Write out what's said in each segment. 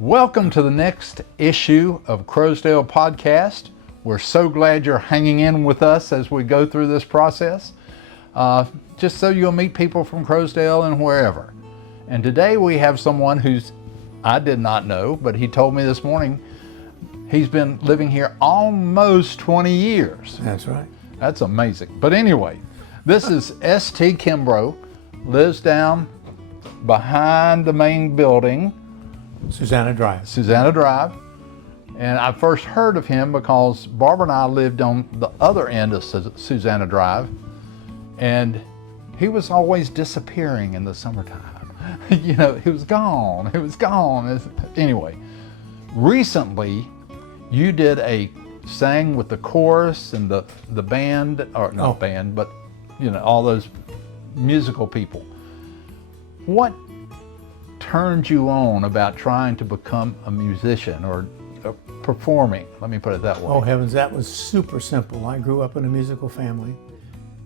Welcome to the next issue of Crowsdale Podcast. We're so glad you're hanging in with us as we go through this process, just so you'll meet people from Crowsdale and wherever. And today we have someone I did not know, but he told me this morning he's been living here almost 20 years. That's right. That's amazing. But anyway, this is S.T. Kimbrough, lives down behind the main building, Susanna Drive. And I first heard of him because Barbara and I lived on the other end of Susanna Drive, and he was always disappearing in the summertime. You know, he was gone. Anyway, recently you sang with the chorus and the band, or not band, but you know, all those musical people. What turned you on about trying to become a musician or performing? Let me put it that way. Oh heavens, that was super simple. I grew up in a musical family,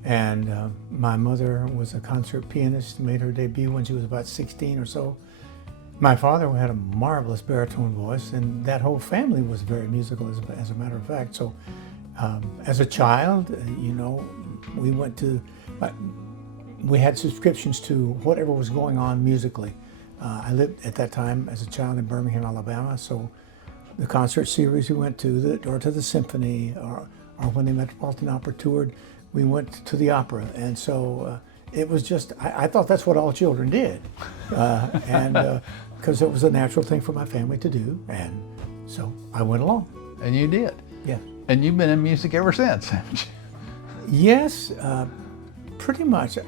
and my mother was a concert pianist, made her debut when she was about 16 or so. My father had a marvelous baritone voice, and that whole family was very musical, as a matter of fact. So as a child, we had subscriptions to whatever was going on musically. I lived at that time as a child in Birmingham, Alabama, so the concert series we went to, or to the symphony, or when the Metropolitan Opera toured, we went to the opera. And so it was just, I thought that's what all children did. And because it was a natural thing for my family to do. And so I went along. And you did? Yeah. And you've been in music ever since, haven't you? Yes, pretty much.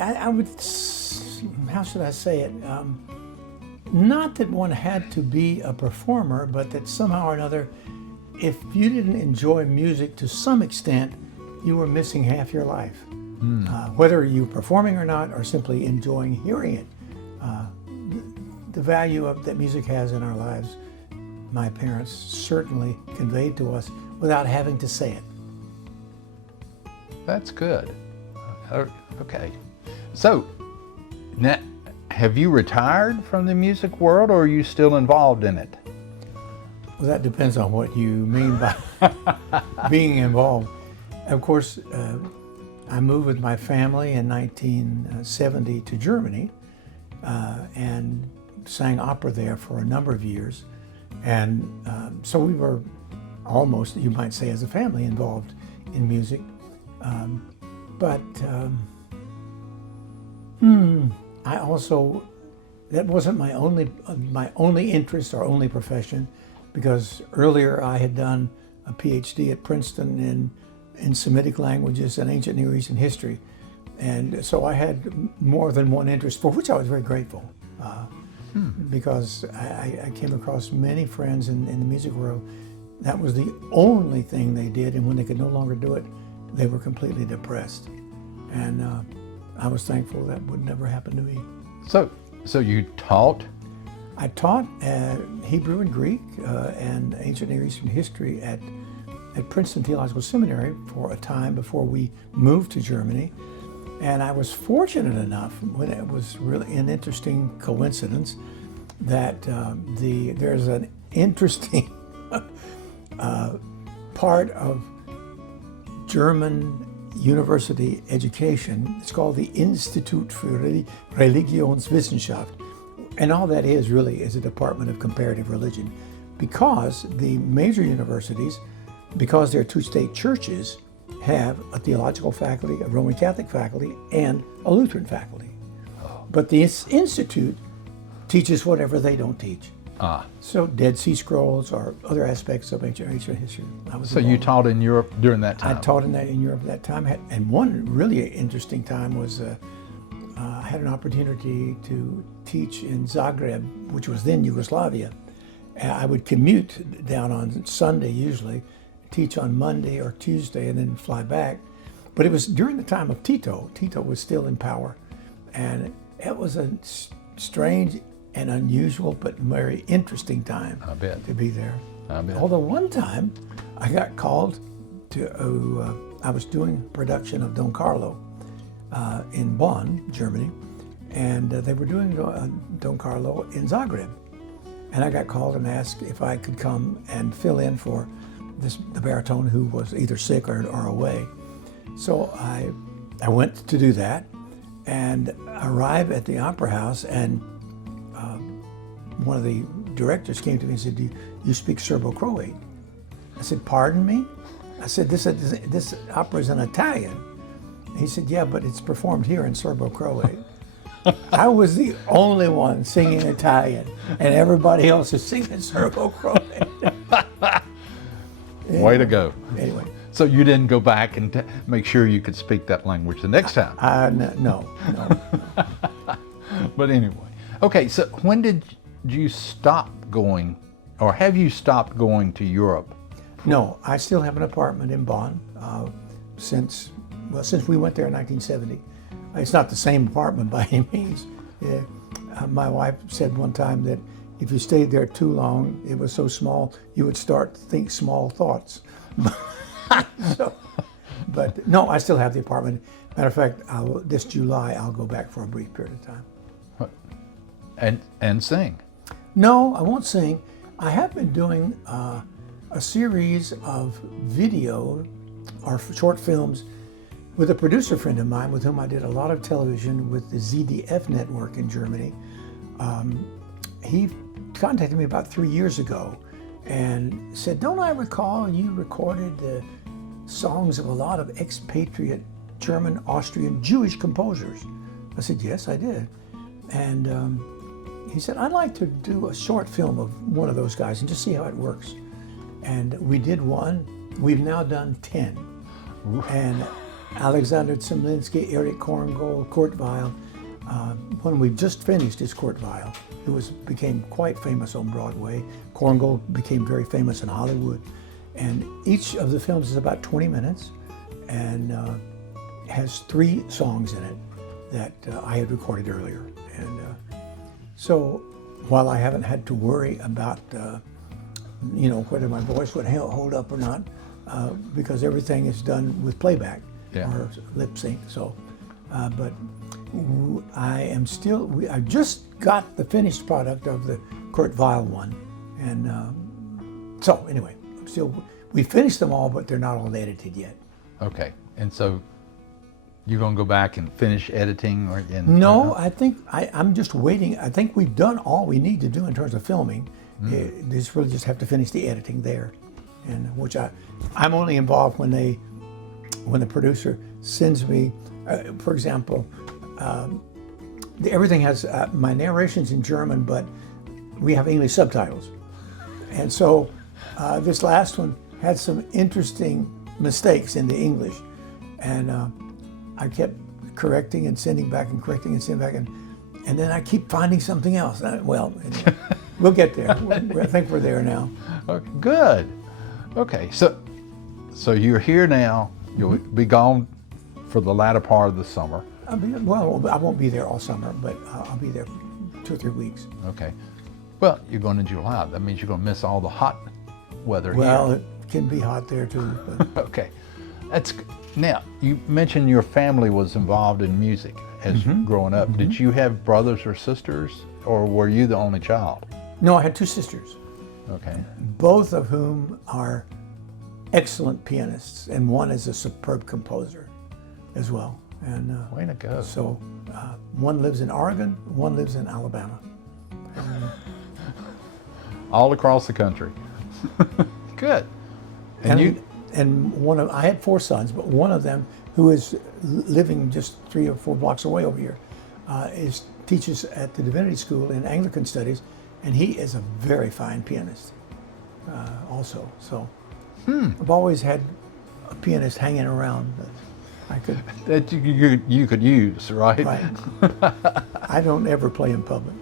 I would, how should I say it? Not that one had to be a performer, but that somehow or another, if you didn't enjoy music to some extent, you were missing half your life. Whether you were performing or not, or simply enjoying hearing it. The value that music has in our lives, my parents certainly conveyed to us without having to say it. That's good. Okay. So, now, have you retired from the music world, or are you still involved in it? Well, that depends on what you mean by being involved. Of course, I moved with my family in 1970 to Germany and sang opera there for a number of years. And so we were almost, you might say, as a family involved in music. I also, that wasn't my only interest or only profession, because earlier I had done a PhD at Princeton in Semitic languages and ancient Near Eastern history. And so I had more than one interest, for which I was very grateful, because I came across many friends in the music world. That was the only thing they did, and when they could no longer do it, they were completely depressed. And I was thankful that would never happen to me. So you taught? I taught Hebrew and Greek and ancient Near Eastern history at Princeton Theological Seminary for a time before we moved to Germany. And I was fortunate enough, when it was really an interesting coincidence, that there's an interesting part of German university education. It's called the Institut für Religionswissenschaft. And all that is really is a department of comparative religion, because the major universities, because they're two state churches, have a theological faculty, a Roman Catholic faculty, and a Lutheran faculty. But the institute teaches whatever they don't teach. So Dead Sea Scrolls or other aspects of ancient history. So you taught in Europe during that time? I taught in Europe at that time. And one really interesting time was I had an opportunity to teach in Zagreb, which was then Yugoslavia. I would commute down on Sunday usually, teach on Monday or Tuesday, and then fly back. But it was during the time of Tito. Tito was still in power. And it was a strange and unusual but very interesting time to be there. Although one time I got called to, I was doing a production of Don Carlo in Bonn, Germany, and they were doing Don Carlo in Zagreb. And I got called and asked if I could come and fill in for the baritone who was either sick or away. So I went to do that and arrived at the Opera House, and one of the directors came to me and said, "Do you speak Serbo-Croat?" I said, "Pardon me?" I said, this opera is in Italian. He said, "Yeah, but it's performed here in Serbo-Croat." I was the only one singing Italian, and everybody else is singing Serbo-Croat. Way to go. Anyway. So you didn't go back and make sure you could speak that language the next time? No. But anyway. Okay, so when did you stop going, or have you stopped going to Europe? No, I still have an apartment in Bonn since we went there in 1970. It's not the same apartment by any means. My wife said one time that if you stayed there too long, it was so small, you would start to think small thoughts. But no, I still have the apartment. Matter of fact, this July, I'll go back for a brief period of time. And sing? No, I won't sing. I have been doing a series of video or short films with a producer friend of mine with whom I did a lot of television with the ZDF network in Germany. He contacted me about 3 years ago and said, "Don't I recall you recorded the songs of a lot of expatriate German, Austrian, Jewish composers?" I said, "Yes, I did." And he said, "I'd like to do a short film of one of those guys and just see how it works." And we did one. We've now done 10. And Alexander Zemlinsky, Eric Korngold, Kurt Weill. When we just finished is Kurt Weill, who became quite famous on Broadway. Korngold became very famous in Hollywood. And each of the films is about 20 minutes and has 3 songs in it that I had recorded earlier. And so while I haven't had to worry about whether my voice would hold up or not, because everything is done with playback or lip sync. So, but I just got the finished product of the Kurt Weill one, and so anyway, we finished them all, but they're not all edited yet. Okay, and so you're going to go back and finish editing, or No, I think I'm just waiting. I think we've done all we need to do in terms of filming. They just really just have to finish the editing there, and which I'm only involved when the producer sends me, for example, everything has my narration's in German, but we have English subtitles, and so this last one had some interesting mistakes in the English, and I kept correcting and sending back and correcting and sending back, and then I keep finding something else. Well, anyway, we'll get there. I think we're there now. Okay, good. Okay, so you're here now. You'll be gone for the latter part of the summer. I won't be there all summer, but I'll be there 2 or 3 weeks. Okay. Well, you're going in July. That means you're going to miss all the hot weather here. Well, it can be hot there too. But. Okay. Now, you mentioned your family was involved in music as growing up. Did you have brothers or sisters, or were you the only child? No, I had 2 sisters. Okay. Both of whom are excellent pianists, and one is a superb composer as well. And way to go. So one lives in Oregon, one lives in Alabama. All across the country. Good. And I had 4 sons, but one of them, who is living just 3 or 4 blocks away over here, teaches at the Divinity School in Anglican Studies, and he is a very fine pianist also. So I've always had a pianist hanging around that I could... That you could use, right? Right. I don't ever play in public.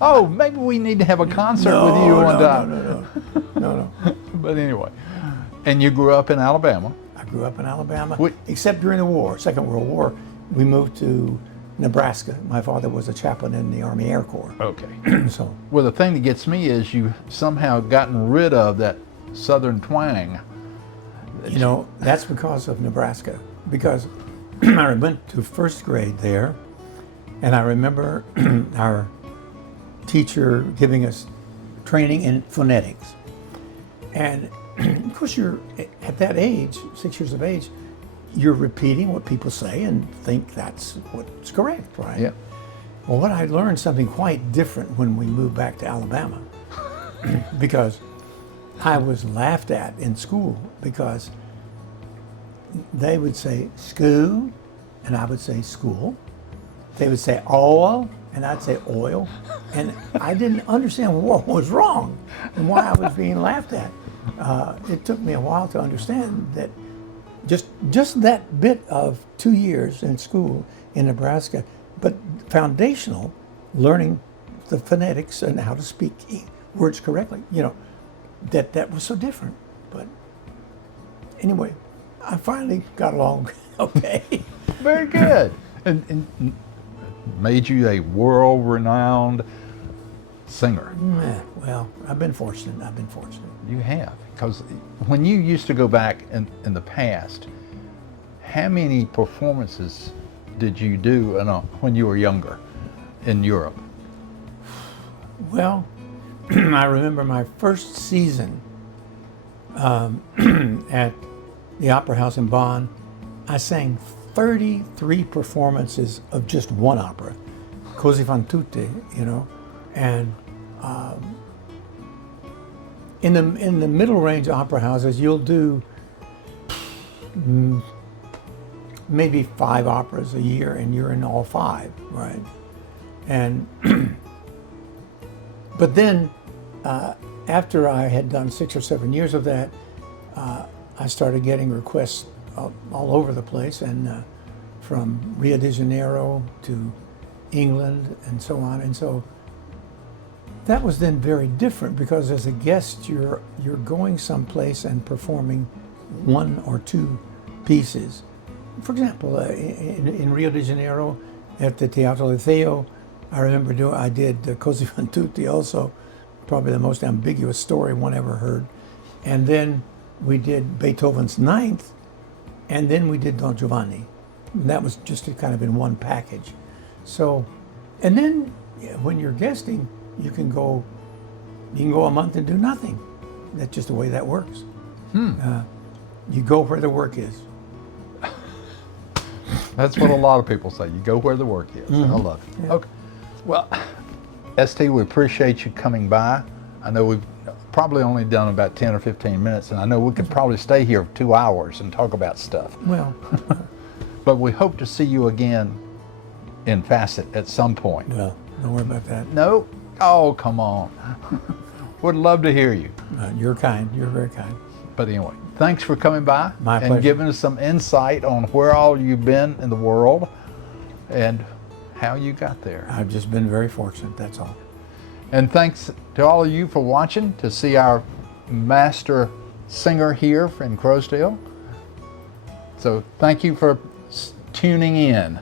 Oh, maybe we need to have a concert with you one time. No. But anyway, and you grew up in Alabama? I grew up in Alabama, except during the war, Second World War. We moved to Nebraska. My father was a chaplain in the Army Air Corps. Okay. So. Well, the thing that gets me is you somehow gotten rid of that Southern twang. You know, that's because of Nebraska. Because I went to 1st grade there, And I remember our teacher giving us training in phonetics. And of course, you're at that age, 6 years of age, you're repeating what people say and think that's what's correct, right? Yeah. Well, what I learned something quite different when we moved back to Alabama, because I was laughed at in school because they would say school, and I would say school. They would say oil, and I'd say oil. And I didn't understand what was wrong and why I was being laughed at. It took me a while to understand that just that bit of 2 years in school in Nebraska, but foundational, learning the phonetics and how to speak words correctly, that was so different. But anyway, I finally got along okay. Very good. And made you a world-renowned singer. Well, I've been fortunate. You have, because when you used to go back in the past, how many performances did you do when you were younger in Europe? Well, I remember my first season at the Opera House in Bonn. I sang 33 performances of just one opera, Così fan tutte, and in the middle range opera houses, you'll do maybe 5 operas a year, and you're in all 5, right? And but then after I had done 6 or 7 years of that, I started getting requests all over the place, and from Rio de Janeiro to England and so on. And so that was then very different, because as a guest, you're going someplace and performing 1 or 2 pieces. For example, in Rio de Janeiro at the Teatro Liceo, I remember I did Così fan tutte also, probably the most ambiguous story one ever heard. And then we did Beethoven's Ninth, and then we did Don Giovanni. And that was just kind of in one package. So, and then when you're guesting, you can go a month and do nothing. That's just the way that works. You go where the work is. That's what a lot of people say. You go where the work is. I love it. Yeah. Okay. Well, ST, we appreciate you coming by. I know we've probably only done about 10 or 15 minutes, and I know we could probably stay here 2 hours and talk about stuff. Well, but we hope to see you again in Facet at some point. Well, don't worry about that. No? Oh, come on. Would love to hear you. You're kind. You're very kind. But anyway, thanks for coming by. My and pleasure. Giving us some insight on where all you've been in the world and how you got there. I've just been very fortunate, that's all. And thanks to all of you for watching to see our master singer here in Crowsdale. So thank you for tuning in.